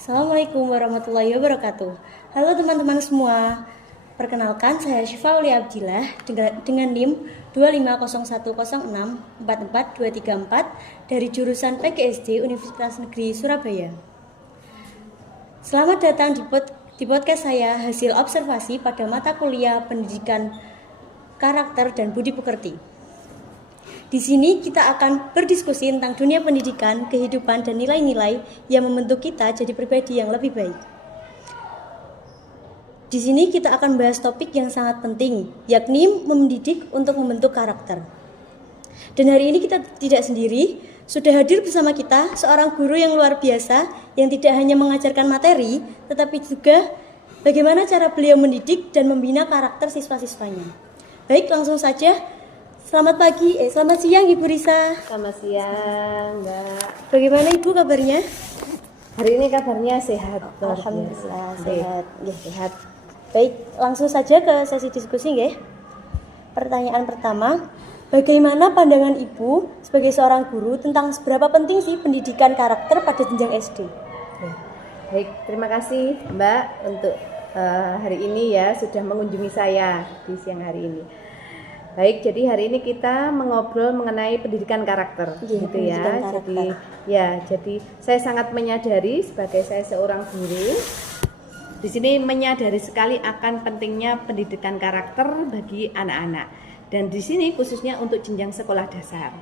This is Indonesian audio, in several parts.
Assalamualaikum warahmatullahi wabarakatuh. Halo teman-teman semua. Perkenalkan, saya Syifa Uli Abdillah dengan NIM 25006444234 dari jurusan PGSD Universitas Negeri Surabaya. Selamat datang di podcast saya, hasil observasi pada mata kuliah Pendidikan Karakter dan Budi Pekerti. Di sini kita akan berdiskusi tentang dunia pendidikan, kehidupan, dan nilai-nilai yang membentuk kita jadi pribadi yang lebih baik. Di sini kita akan bahas topik yang sangat penting, yakni mendidik untuk membentuk karakter. Dan hari ini kita tidak sendiri, sudah hadir bersama kita seorang guru yang luar biasa yang tidak hanya mengajarkan materi, tetapi juga bagaimana cara beliau mendidik dan membina karakter siswa-siswanya. Baik, langsung saja. Selamat siang Ibu Risa. Selamat siang, Mbak. Bagaimana Ibu kabarnya? Hari ini kabarnya sehat. Alhamdulillah sehat. Sehat. Baik, langsung saja ke sesi diskusi nggih. Pertanyaan pertama, bagaimana pandangan Ibu sebagai seorang guru tentang seberapa penting sih pendidikan karakter pada jenjang SD? Baik, terima kasih Mbak untuk hari ini ya sudah mengunjungi saya di siang hari ini. Baik, jadi hari ini kita mengobrol mengenai pendidikan karakter, gitu ya. Jadi saya sangat menyadari sebagai saya seorang guru di sini menyadari sekali akan pentingnya pendidikan karakter bagi anak-anak. Dan di sini khususnya untuk jenjang sekolah dasar.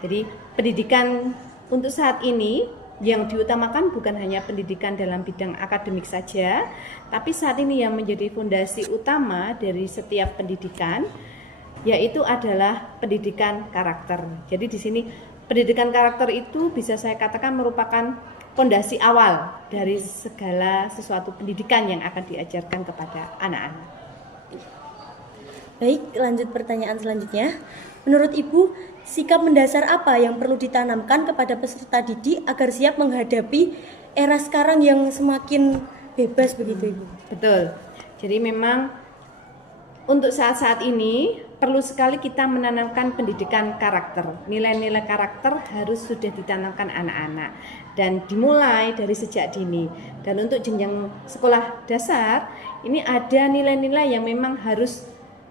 Jadi pendidikan untuk saat ini yang diutamakan bukan hanya pendidikan dalam bidang akademik saja, tapi saat ini yang menjadi fondasi utama dari setiap pendidikan yaitu adalah pendidikan karakter. Jadi di sini pendidikan karakter itu bisa saya katakan merupakan fondasi awal dari segala sesuatu pendidikan yang akan diajarkan kepada anak-anak. Baik, lanjut pertanyaan selanjutnya. Menurut Ibu, sikap mendasar apa yang perlu ditanamkan kepada peserta didik agar siap menghadapi era sekarang yang semakin bebas begitu Ibu? Betul. Jadi memang untuk saat-saat ini perlu sekali kita menanamkan pendidikan karakter. Nilai-nilai karakter harus sudah ditanamkan anak-anak dan dimulai dari sejak dini. Dan untuk jenjang sekolah dasar ini ada nilai-nilai yang memang harus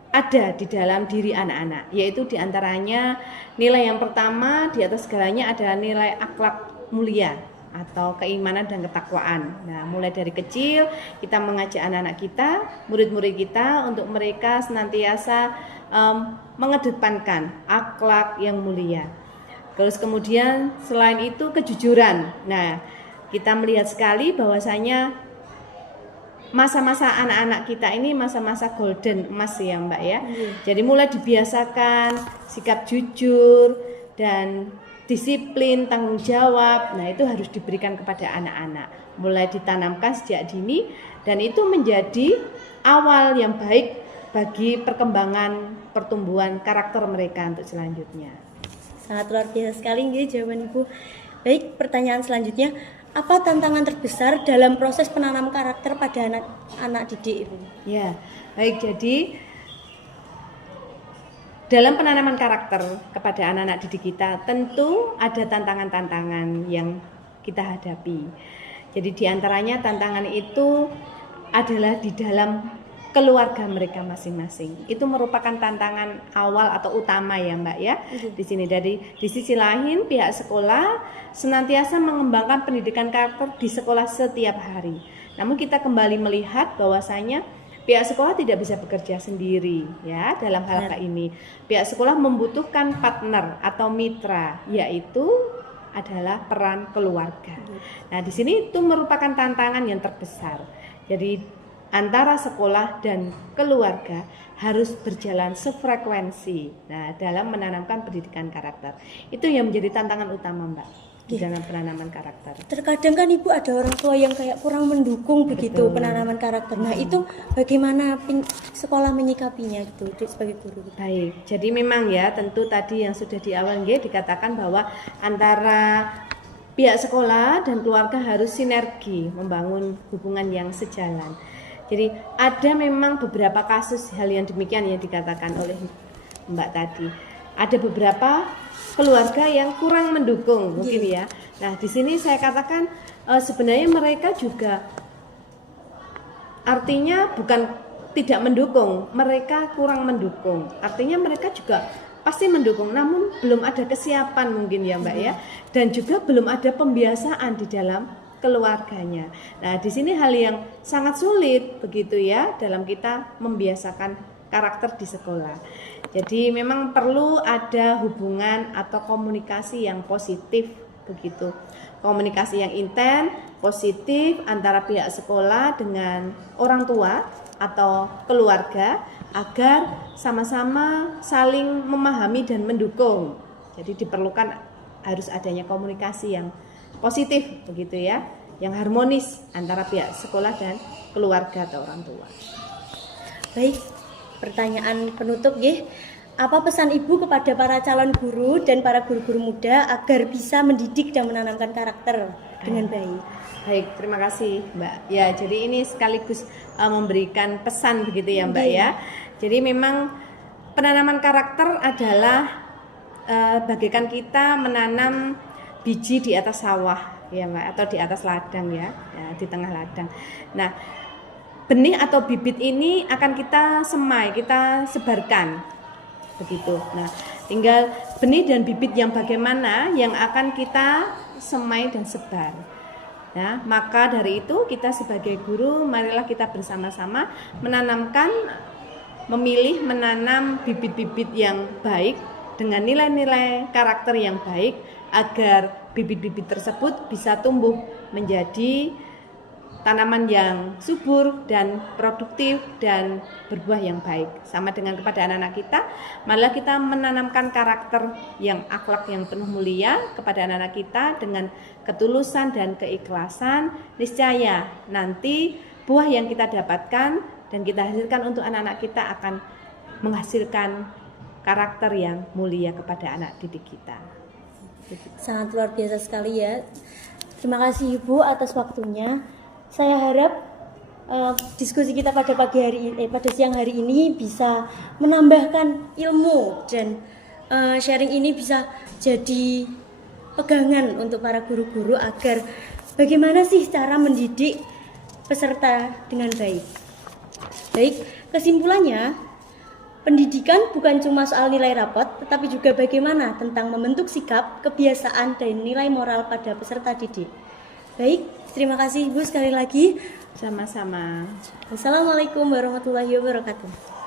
ada di dalam diri anak-anak, yaitu diantaranya nilai yang pertama di atas segalanya adalah nilai akhlak mulia atau keimanan dan ketakwaan. Nah, mulai dari kecil kita mengajak anak-anak kita, murid-murid kita untuk mereka senantiasa mengedepankan akhlak yang mulia. Terus kemudian selain itu kejujuran. Nah, kita melihat sekali bahwasanya masa-masa anak-anak kita ini masa-masa golden emas ya Mbak ya. Jadi mulai dibiasakan sikap jujur dan disiplin, tanggung jawab. Nah, itu harus diberikan kepada anak-anak. Mulai ditanamkan sejak dini dan itu menjadi awal yang baik bagi perkembangan pertumbuhan karakter mereka untuk selanjutnya. Sangat luar biasa sekali jawaban Ibu. Baik, pertanyaan selanjutnya, apa tantangan terbesar dalam proses penanam karakter pada anak didik Ibu? Ya, baik, jadi dalam penanaman karakter kepada anak-anak didik kita tentu ada tantangan-tantangan yang kita hadapi. Jadi diantaranya tantangan itu adalah di dalam keluarga mereka masing-masing. Itu merupakan tantangan awal atau utama ya Mbak ya. Di sini dari di sisi lain pihak sekolah senantiasa mengembangkan pendidikan karakter di sekolah setiap hari. Namun kita kembali melihat bahwasanya pihak sekolah tidak bisa bekerja sendiri ya dalam hal ini. Pihak sekolah membutuhkan partner atau mitra, yaitu adalah peran keluarga. Nah, di sini itu merupakan tantangan yang terbesar. Jadi antara sekolah dan keluarga harus berjalan sefrekuensi. Nah, dalam menanamkan pendidikan karakter. Itu yang menjadi tantangan utama, Mbak, di dalam penanaman karakter. Terkadang kan Ibu ada orang tua yang kayak kurang mendukung begitu penanaman karakter. Nah, itu bagaimana sekolah menyikapinya itu sebagai guru? Baik, jadi memang ya tentu tadi yang sudah di awal dikatakan bahwa antara pihak sekolah dan keluarga harus sinergi membangun hubungan yang sejalan. Jadi ada memang beberapa kasus hal yang demikian yang dikatakan oleh Mbak tadi. Ada beberapa keluarga yang kurang mendukung mungkin ya. Nah, di sini saya katakan sebenarnya mereka juga artinya bukan tidak mendukung, mereka kurang mendukung. Artinya mereka juga pasti mendukung, namun belum ada kesiapan mungkin ya Mbak ya, dan juga belum ada pembiasaan di dalam keluarganya. Nah, di sini hal yang sangat sulit begitu ya dalam kita membiasakan karakter di sekolah. Jadi memang perlu ada hubungan atau komunikasi yang positif begitu. Komunikasi yang intens, positif antara pihak sekolah dengan orang tua atau keluarga agar sama-sama saling memahami dan mendukung. Jadi diperlukan harus adanya komunikasi yang positif begitu ya, yang harmonis antara pihak sekolah dan keluarga atau orang tua. Baik, pertanyaan penutup nggih. Apa pesan Ibu kepada para calon guru dan para guru-guru muda agar bisa mendidik dan menanamkan karakter dengan baik? Baik, terima kasih Mbak. Ya, jadi ini sekaligus memberikan pesan begitu ya Mbak ya. Jadi memang penanaman karakter adalah bagaikan kita menanam biji di atas sawah ya Mbak, atau di atas ladang ya, di tengah ladang. Nah, benih atau bibit ini akan kita semai, kita sebarkan begitu. Nah, tinggal benih dan bibit yang bagaimana yang akan kita semai dan sebar. Ya, maka dari itu kita sebagai guru marilah kita bersama-sama memilih menanam bibit-bibit yang baik dengan nilai-nilai karakter yang baik agar bibit-bibit tersebut bisa tumbuh menjadi tanaman yang subur dan produktif dan berbuah yang baik. Sama dengan kepada anak-anak kita, malah kita menanamkan karakter yang akhlak yang penuh mulia kepada anak-anak kita dengan ketulusan dan keikhlasan. Niscaya nanti buah yang kita dapatkan dan kita hasilkan untuk anak-anak kita akan menghasilkan karakter yang mulia kepada anak didik kita. Sangat luar biasa sekali ya. Terima kasih Ibu atas waktunya. Saya harap diskusi kita pada pada siang hari ini bisa menambahkan ilmu dan sharing ini bisa jadi pegangan untuk para guru-guru agar bagaimana sih cara mendidik peserta dengan baik. Baik, kesimpulannya pendidikan bukan cuma soal nilai rapot, tetapi juga bagaimana tentang membentuk sikap, kebiasaan, dan nilai moral pada peserta didik. Baik, terima kasih Ibu sekali lagi. Sama-sama. Wassalamualaikum warahmatullahi wabarakatuh.